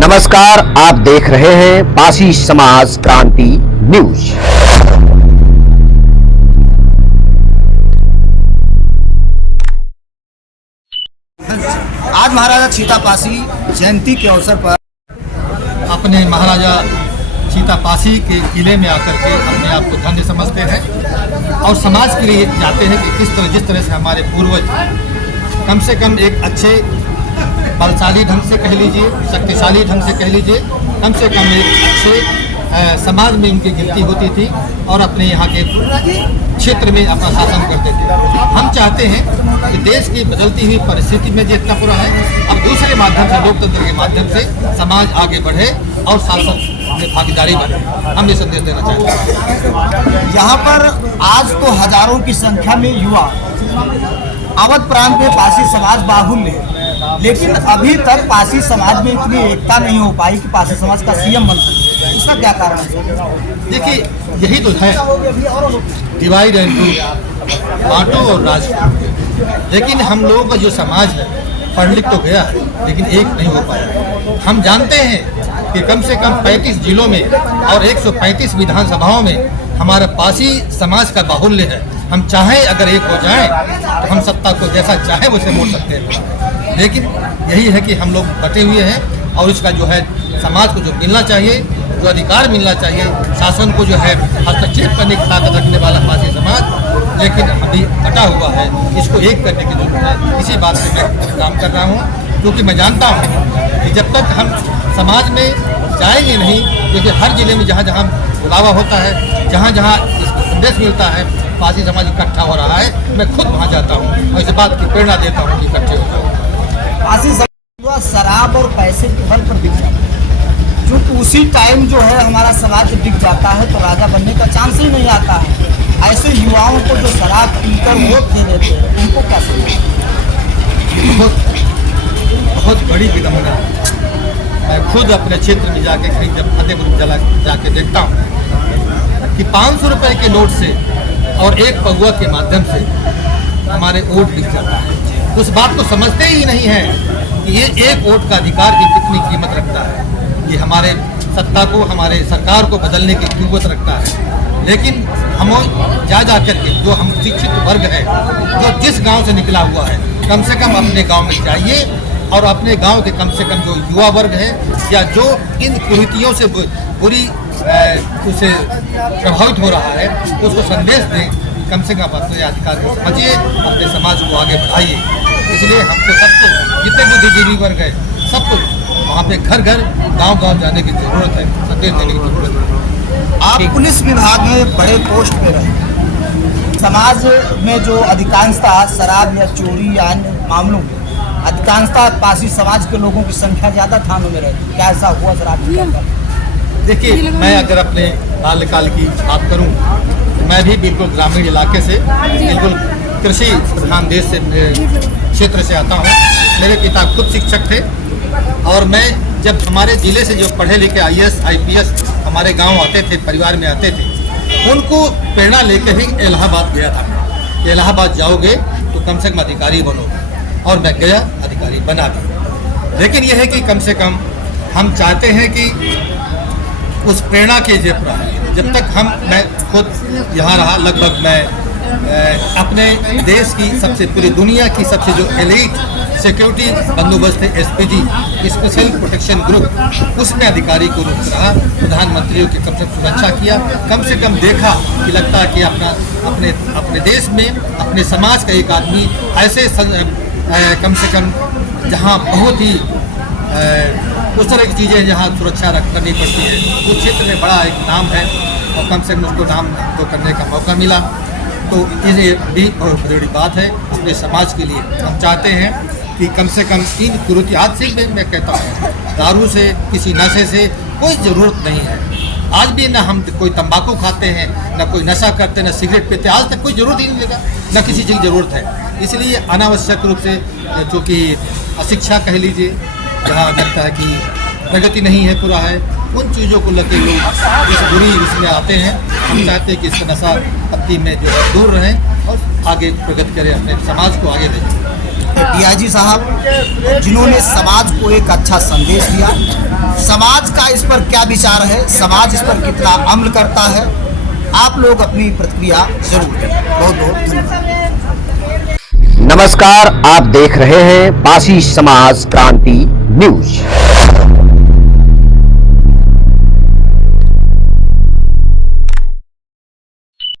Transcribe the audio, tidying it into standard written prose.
नमस्कार, आप देख रहे हैं पासी समाज क्रांति न्यूज। आज महाराजा छीतापासी जयंती के अवसर पर अपने महाराजा छीतापासी के किले में आकर के अपने आप को धन्य समझते हैं और समाज के लिए चाहते हैं कि जिस तरह से हमारे पूर्वज कम से कम एक अच्छे बलशाली ढंग से कह लीजिए, शक्तिशाली ढंग से कह लीजिए, कम से कम एक अच्छे समाज में उनकी गिनती होती थी और अपने यहाँ के क्षेत्र में अपना शासन करते थे। हम चाहते हैं कि देश की बदलती हुई परिस्थिति में जितना पूरा है, अब दूसरे माध्यम से, लोकतंत्र के माध्यम से समाज आगे बढ़े और शासन में भागीदारी बढ़े। हम ये संदेश देना चाहते हैं। यहाँ पर आज तो हजारों की संख्या में युवा अवध प्रांत में पासी समाज बाहुल्य है, लेकिन अभी तक पासी समाज में इतनी एकता नहीं हो पाई कि पासी समाज का सीएम बन सके। इसका क्या कारण है? देखिए, यही तो है, डिवाइड एंड रूल, बांटो और राज करो। लेकिन हम लोगों का जो समाज है पढ़ लिख तो गया है, लेकिन एक नहीं हो पाया। हम जानते हैं कि कम से कम 35 जिलों में और 135 विधानसभाओं में हमारा पासी समाज का बाहुल्य है। हम चाहें अगर एक हो जाएं तो हम सत्ता को जैसा चाहे वैसे मोड़ सकते हैं, लेकिन यही है कि हम लोग बटे हुए हैं और इसका जो है समाज को जो मिलना चाहिए, जो अधिकार मिलना चाहिए, शासन को जो है हस्तक्षेप करने की ताकत रखने वाला पासी समाज, लेकिन अभी बटा हुआ है। इसको एक करने की जरूरत है। इसी बात से मैं काम कर रहा हूँ, क्योंकि मैं जानता हूँ कि जब तक हम समाज में जाएंगे नहीं, क्योंकि हर जिले में जहाँ जहाँ बुलावा होता है, जहाँ जहाँ इसका संदेश मिलता है, पासी समाज इकट्ठा हो रहा है, मैं खुद वहाँ जाता हूँ और इस बात की प्रेरणा देता हूँ कि इकट्ठे हो जाओ। पासी समाज शराब और पैसे के बल पर दिख जाता है, क्योंकि उसी टाइम जो है हमारा समाज दिख जाता है तो राजा बनने का चांस ही नहीं आता है। ऐसे युवाओं को जो शराब पीकर वोट दे देते हैं, उनको क्या समझ? बहुत बड़ी विडम्बना है। मैं खुद अपने क्षेत्र में जाके कहीं जब फतेहपुर जाके देखता हूँ कि 500 रुपये के नोट से और एक पगुआ के माध्यम से हमारे वोट बिक जाता है। उस बात को समझते ही नहीं है कि ये एक वोट का अधिकार की कितनी कीमत रखता है, ये हमारे सत्ता को, हमारे सरकार को बदलने की कीमत रखता है। लेकिन हम जा करके जो हम शिक्षित वर्ग है, जो जिस गांव से निकला हुआ है, कम से कम अपने गांव में जाइए और अपने गांव के कम से कम जो युवा वर्ग है या जो इन कुरीतियों से बुरी उसे प्रभावित हो रहा है, उसको संदेश दें। कम से कम अपने अधिकार को समझिए, अपने समाज को आगे बढ़ाइए। इसलिए हमको सबको, जितने बुद्धिजीवी वर्ग है, सबको वहाँ पे घर घर, गांव गांव जाने की जरूरत है, संदेश देने की जरूरत है। आप पुलिस विभाग में बड़े पोस्ट पे रहे, समाज में जो अधिकांशतः शराब या चोरी या अन्य मामलों में अधिकांशतः पासी समाज के लोगों की संख्या ज़्यादा थानों में रहती, क्या ऐसा हुआ जरा? देखिए, मैं अगर अपने बाल्यकाल की बात करूं तो मैं भी बिल्कुल ग्रामीण इलाके से, बिल्कुल कृषि प्रधान देश से, क्षेत्र से आता हूं। मेरे पिता खुद शिक्षक थे और मैं जब हमारे ज़िले से जो पढ़े लिखे IAS IPS हमारे गांव आते थे, परिवार में आते थे, उनको प्रेरणा लेकर ही इलाहाबाद गया था। इलाहाबाद जाओगे तो कम से कम अधिकारी बनोगे, और मैं गया, अधिकारी बना दिया। लेकिन यह है कि कम से कम हम चाहते हैं कि उस प्रेरणा के जब तक मैं खुद यहाँ रहा, लगभग मैं अपने देश की सबसे, पूरी दुनिया की सबसे जो एलीट सिक्योरिटी बंदोबस्त है, SPG स्पेशल प्रोटेक्शन ग्रुप, उसमें अधिकारी को रूप रहा। प्रधानमंत्रियों की कम से कम सुरक्षा किया, कम से कम देखा कि लगता है कि अपने देश में, अपने समाज का एक आदमी ऐसे कम से कम जहाँ बहुत ही उस तरह की चीज़ें जहाँ सुरक्षा करनी पड़ती है, उस क्षेत्र में बड़ा एक नाम है और कम से कम उसको नाम तो करने का मौका मिला, तो ये भी बहुत बड़ी बात है अपने समाज के लिए। हम चाहते हैं कि कम से कम इन कुरीति, आज से मैं कहता हूँ, दारू से, किसी नशे से कोई ज़रूरत नहीं है। आज भी ना हम कोई तंबाकू खाते हैं, ना कोई नशा करते, ना सिगरेट पीते, आज तक कोई ज़रूरत ही नहीं लगा, ना किसी चीज़ की ज़रूरत है। इसलिए अनावश्यक रूप से, जो कि अशिक्षा कह लीजिए, जहाँ लगता है कि प्रगति नहीं है, पूरा है, उन चीज़ों को लेकर लोग इस बुरी उसमें आते हैं। हम चाहते हैं कि इस नशा पत्ती में जो है दूर रहें और आगे प्रगति करें, अपने समाज को आगे ले जाएं। अपने डीआईजी साहब, जिन्होंने समाज को एक अच्छा संदेश दिया। समाज का इस पर क्या विचार है, समाज इस पर कितना अमल करता है, आप लोग अपनी प्रतिक्रिया जरूर दें। बहुत बहुत धन्यवाद। नमस्कार, आप देख रहे हैं पासी समाज क्रांति न्यूज।